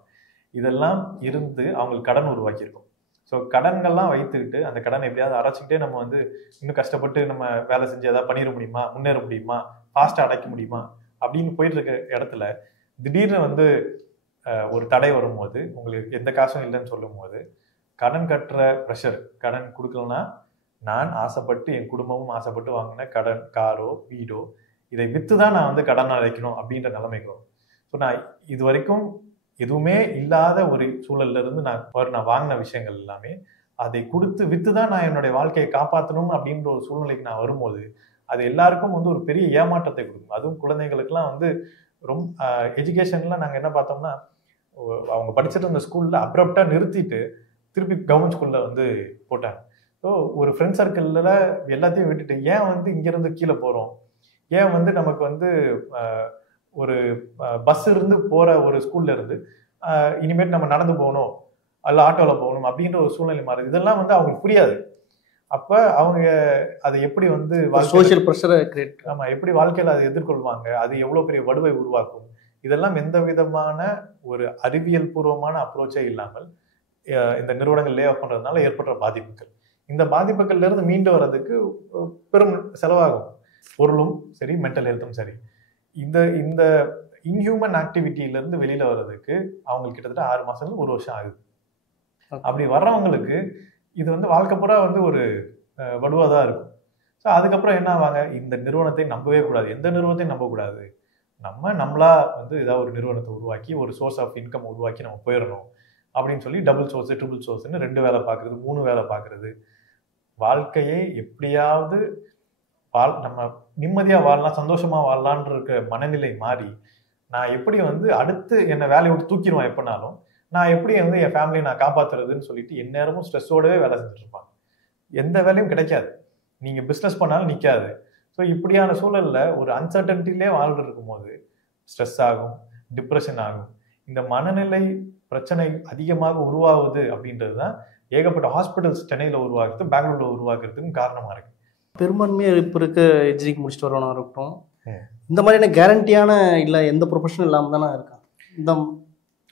இதெல்லாம் இருந்து அவங்களுக்கு கடன் உருவாக்கியிருக்கும். ஸோ கடன்கள்லாம் வைத்துக்கிட்டு அந்த கடனை எப்படியாவது அரைச்சிக்கிட்டே நம்ம வந்து இன்னும் கஷ்டப்பட்டு நம்ம வேலை செஞ்சு ஏதாவது பண்ணிட முடியுமா, முன்னேற முடியுமா, ஃபாஸ்ட்டாக அடைக்க முடியுமா அப்படின்னு போயிட்டு இருக்க இடத்துல திடீர்னு வந்து ஒரு தடை வரும்போது, உங்களுக்கு எந்த காசும் இல்லைன்னு சொல்லும் போது கடன் கட்டுற ப்ரெஷர், கடன் கொடுக்கலன்னா நான் ஆசைப்பட்டு என் குடும்பமும் ஆசைப்பட்டு வாங்கின கடன், காரோ வீடோ, இதை விற்று தான் நான் வந்து கடன் அடைக்கணும் அப்படின்ற நிலைமைக்கு வரும். ஸோ நான் இது வரைக்கும் எதுவுமே இல்லாத ஒரு சூழல்ல இருந்து நான் வாங்கின விஷயங்கள் எல்லாமே அதை கொடுத்து விற்று தான் நான் என்னுடைய வாழ்க்கையை காப்பாற்றணும் அப்படின்ற ஒரு சூழ்நிலைக்கு நான் வரும்போது அது எல்லாருக்கும் வந்து ஒரு பெரிய ஏமாற்றத்தை கொடுக்கும். அதுவும் குழந்தைங்களுக்குலாம் வந்து ரொம்ப எஜுகேஷன்லாம் நாங்கள் என்ன பார்த்தோம்னா, அவங்க படிச்சுட்டு இருந்த ஸ்கூல்ல அப்ரப்டா நிறுத்திட்டு திருப்பி கவர்மெண்ட் ஸ்கூல்ல வந்து போட்டாங்க. ஸோ ஒரு ஃப்ரெண்ட் சர்க்கிளில் எல்லாத்தையும் விட்டுட்டு ஏன் வந்து இங்கேருந்து கீழே போகிறோம், ஏன் வந்து நமக்கு வந்து ஒரு பஸ் இருந்து போகிற ஒரு ஸ்கூல்ல இருந்து இனிமேட்டு நம்ம நடந்து போகணும் அல்ல ஆட்டோவில் போகணும் அப்படின்ற ஒரு சூழ்நிலை மாறுது. இதெல்லாம் வந்து அவங்களுக்கு புரியாது. அப்போ அவங்க அதை எப்படி வந்து சோஷியல் ப்ரெஷரை கிரியேட், ஆமாம், எப்படி வாழ்க்கையில் அதை எதிர்கொள்வாங்க, அது எவ்வளோ பெரிய வடுவை உருவாக்கும், இதெல்லாம் எந்த விதமான ஒரு அறிவியல் பூர்வமான அப்ரோச்சே இல்லாமல் இந்த நிறுவனங்கள் லே ஆஃப் பண்ணுறதுனால ஏற்படுற பாதிப்புகள், இந்த பாதிப்புகள்ல இருந்து மீண்டு வர்றதுக்கு பெரும் செலவாகும். பொருளும் சரி, மென்டல் ஹெல்த்தும் சரி. இந்த இன்ஹியூமன் ஆக்டிவிட்டியிலேருந்து வெளியில வர்றதுக்கு அவங்களுக்கு கிட்டத்தட்ட 6 மாசங்கள் 1 வருஷம் ஆகுது. அப்படி வர்றவங்களுக்கு இது வந்து வாழ்க்கை பூரா வந்து ஒரு வடுவாக தான் இருக்கும். ஸோ அதுக்கப்புறம் என்ன ஆவாங்க, இந்த நிறுவனத்தை நம்பவே கூடாது, எந்த நிறுவனத்தையும் நம்பக்கூடாது, நம்மளா வந்து ஏதாவது ஒரு நிறுவனத்தை உருவாக்கி ஒரு சோர்ஸ் ஆஃப் இன்கம் உருவாக்கி நம்ம போயிடணும் அப்படின்னு சொல்லி டபுள் சோர்ஸ், ட்ரிபிள் சோர்ஸ்ன்னு 2 வேலை பார்க்குறது, 3 வேலை பார்க்குறது. வாழ்க்கையை எப்படியாவது நம்ம நிம்மதியாக வாழலாம், சந்தோஷமாக வாழலான்ற இருக்க மனநிலை மாறி நான் எப்படி வந்து அடுத்து என்னை வேலையை விட்டு தூக்கிடுவேன் எப்போனாலும், நான் எப்படி வந்து என் ஃபேமிலியை நான் காப்பாற்றுறதுன்னு சொல்லிட்டு எந்நேரமும் ஸ்ட்ரெஸ்ஸோடவே வேலை செஞ்சுட்டு இருப்பாங்க. எந்த வேலையும் கிடைக்காது, நீங்கள் பிஸ்னஸ் பண்ணாலும் நிற்காது. ஸோ இப்படியான சூழலில் ஒரு அன்சர்டன்ட்டிலே வாழ்ந்துட்டு இருக்கும்போது ஸ்ட்ரெஸ் ஆகும், டிப்ரெஷன் ஆகும். இந்த மனநிலை பிரச்சனை அதிகமாக உருவாகுது அப்படின்றது தான் ஏகப்பட்ட ஹாஸ்பிட்டல்ஸ் சென்னையில் உருவாக்குறது, பெங்களூர்ல உருவாக்குறதுக்கும் காரணமா இருக்கு. பெரும்பான்மையாக இப்போ இருக்க இன்ஜினியரிங் முடிச்சுட்டு வரவனா இருக்கட்டும், இந்த மாதிரியான கேரண்டியான இல்லை எந்த ப்ரொஃபஷனும் இல்லாமல் தானே இருக்கான். இந்த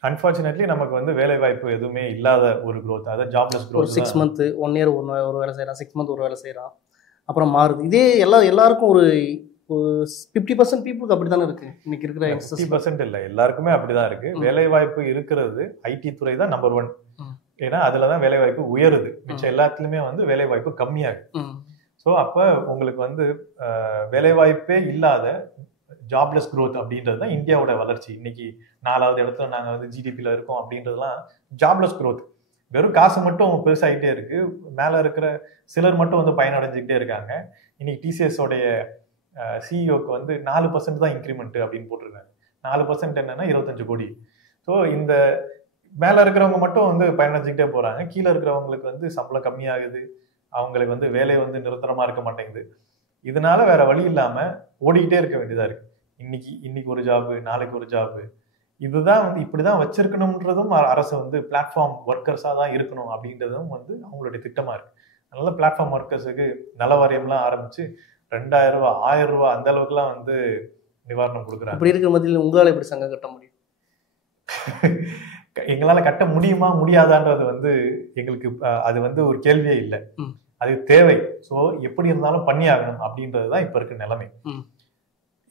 அன்ஃபார்ச்சுனேட்லி நமக்கு வந்து வேலை வாய்ப்பு எதுவுமே இல்லாத ஒரு க்ரோத், அதாவது ஜாப்லெஸ் ஒரு க்ரோத். 6 மந்த் 1 இயர் ஒரு வேலை செய்கிறான், 6 மந்த் ஒரு வேலை செய்கிறான், அப்புறம் மாறுது. இதே எல்லாருக்கும் ஒரு 50% பீப்புளுக்கு அப்படி தானே இருக்கு இன்னைக்கு இருக்கிற. 50% இல்லை, எல்லாருக்குமே அப்படிதான் இருக்கு. வேலை வாய்ப்பு இருக்கிறது ஐடி துறை தான் நம்பர் 1. ஏன்னா அதுலதான் வேலை வாய்ப்பு உயருது. மிச்சம் எல்லாத்துலயுமே வந்து வேலை வாய்ப்பு கம்மியாகுது. ஸோ அப்போ உங்களுக்கு வந்து வேலை வாய்ப்பே இல்லாத ஜாப்லெஸ் க்ரோத் அப்படின்றது தான் இந்தியாவோட வளர்ச்சி. இன்னைக்கு 4வது இடத்துல நாங்கள் வந்து ஜிடிபியில் இருக்கோம் அப்படின்றதுலாம் ஜாப்லெஸ் க்ரோத். வெறும் காசு மட்டும் பெருசாகிட்டே இருக்கு, மேலே இருக்கிற சிலர் மட்டும் வந்து பயனடைஞ்சுக்கிட்டே இருக்காங்க. இன்னைக்கு டிசிஎஸோடைய சிஇஓக்கு வந்து 4% தான் இன்க்ரிமெண்ட் அப்படின்னு போட்டிருக்காங்க. 4% என்னன்னா 25 கோடி. ஸோ இந்த மேலே இருக்கிறவங்க மட்டும் வந்து பயனடைஞ்சுக்கிட்டே போறாங்க, கீழே இருக்கிறவங்களுக்கு வந்து சம்பளம் கம்மியாகுது, அவங்களுக்கு வந்து வேலை வந்து நிரந்தரமா இருக்க மாட்டேங்குது. இதனால வேற வழி இல்லாம ஓடிக்கிட்டே இருக்க வேண்டியதா இருக்கு. இன்னைக்கு ஒரு ஜாபு, நாளைக்கு ஒரு ஜாபு. இதுதான் வந்து இப்படிதான் வச்சிருக்கணும்ன்றதும் அரசு வந்து பிளாட்ஃபார்ம் ஒர்க்கர்ஸா தான் இருக்கணும் அப்படின்றதும் வந்து அவங்களுடைய திட்டமா இருக்கு. அதனால பிளாட்ஃபார்ம் ஒர்க்கர்ஸுக்கு நல வாரியம்லாம் ஆரம்பிச்சு 2000 ரூபா 1000 ரூபா அந்த அளவுக்குலாம் வந்து நிவாரணம் கொடுக்குறாங்க. இப்படி இருக்கிற மத்தியில் உங்களால் எப்படி சங்கம் கட்ட முடியும்? எங்களால கட்ட முடியுமா முடியாதான்றது வந்து எங்களுக்கு அது வந்து ஒரு கேள்வியே இல்லை, அது தேவை. ஸோ எப்படி இருந்தாலும் பண்ணி ஆகணும் அப்படின்றது தான் இப்ப இருக்க நிலைமை.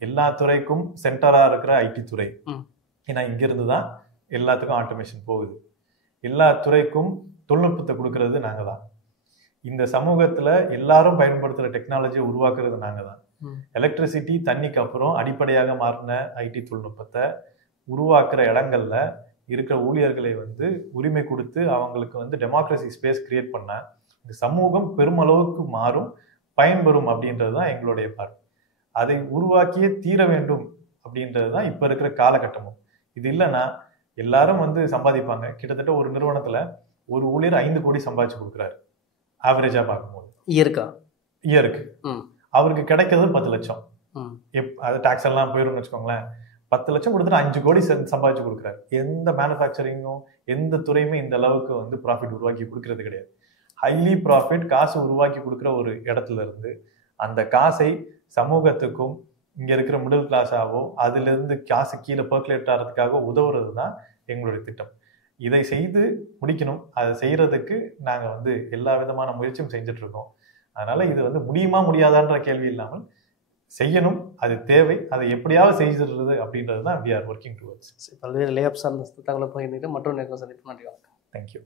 எல்லா துறைக்கும் சென்டரா இருக்கிற ஐடி துறை, ஏன்னா இங்கிருந்து தான் எல்லாத்துக்கும் ஆட்டோமேஷன் போகுது. எல்லா துறைக்கும் தொழில்நுட்பத்தை கொடுக்கறது நாங்க தான். இந்த சமூகத்துல எல்லாரும் பயன்படுத்துற டெக்னாலஜியை உருவாக்குறது நாங்க தான். எலக்ட்ரிசிட்டி தண்ணிக்கு அப்புறம் அடிப்படையாக மாறின ஐடி தொழில்நுட்பத்தை உருவாக்குற இடங்கள்ல இருக்கிற ஊழியர்களை வந்து உரிமை கொடுத்து அவங்களுக்கு வந்து டெமோக்ரஸி ஸ்பேஸ் கிரியேட் பண்ண இந்த சமூகம் பெருமளவுக்கு மாறும், பயன்பெறும் அப்படின்றது தான் எங்களுடைய பார்வை. அதை உருவாக்கியே தீர வேண்டும் அப்படின்றது தான் இப்ப இருக்கிற காலகட்டமும். இது இல்லைன்னா எல்லாரும் வந்து சம்பாதிப்பாங்க. கிட்டத்தட்ட ஒரு நிறுவனத்துல ஒரு ஊழியர் 5 கோடி சம்பாதிச்சு கொடுக்குறாரு ஆவரேஜா பார்க்கும்போது இயருக்கு. அவருக்கு கிடைக்கிறது 10 லட்சம். அது டாக்ஸ் எல்லாம் போயிரும்னு வச்சுக்கோங்களேன். 10 லட்சம் கொடுத்துட்டு 5 கோடி சம்பாதிச்சு கொடுக்குறாரு. எந்த மேனுஃபேக்சரிங்கும் எந்த துறையுமே இந்த அளவுக்கு வந்து ப்ராஃபிட் உருவாக்கி கொடுக்கறது கிடையாது. ஹைலி ப்ராஃபிட் காசு உருவாக்கி கொடுக்குற ஒரு இடத்துல இருந்து அந்த காசை சமூகத்துக்கும் இங்க இருக்கிற மிடில் கிளாஸாவோ அதுல இருந்து காசு கீழே பர்குலேட் ஆகிறதுக்காக உதவுறது தான் எங்களுடைய திட்டம். இதை செய்து முடிக்கணும். அதை செய்யறதுக்கு நாங்க வந்து எல்லா விதமான முயற்சியும் செஞ்சுட்டு இருக்கோம். அதனால இது வந்து முடியுமா முடியாதான்ற கேள்வி இல்லாமல் செய்யணும், அது தேவை, அதை எப்படியாவது செய்திடுறது அப்படின்றது தான் we are working towards. பல்வேறு லேஆப்ஸ் சார்ந்த தகவலை பகிர்ந்துட்டு மற்றொரு நேரம் சந்திப்பு. நன்றி, வணக்கம். தேங்க்யூ.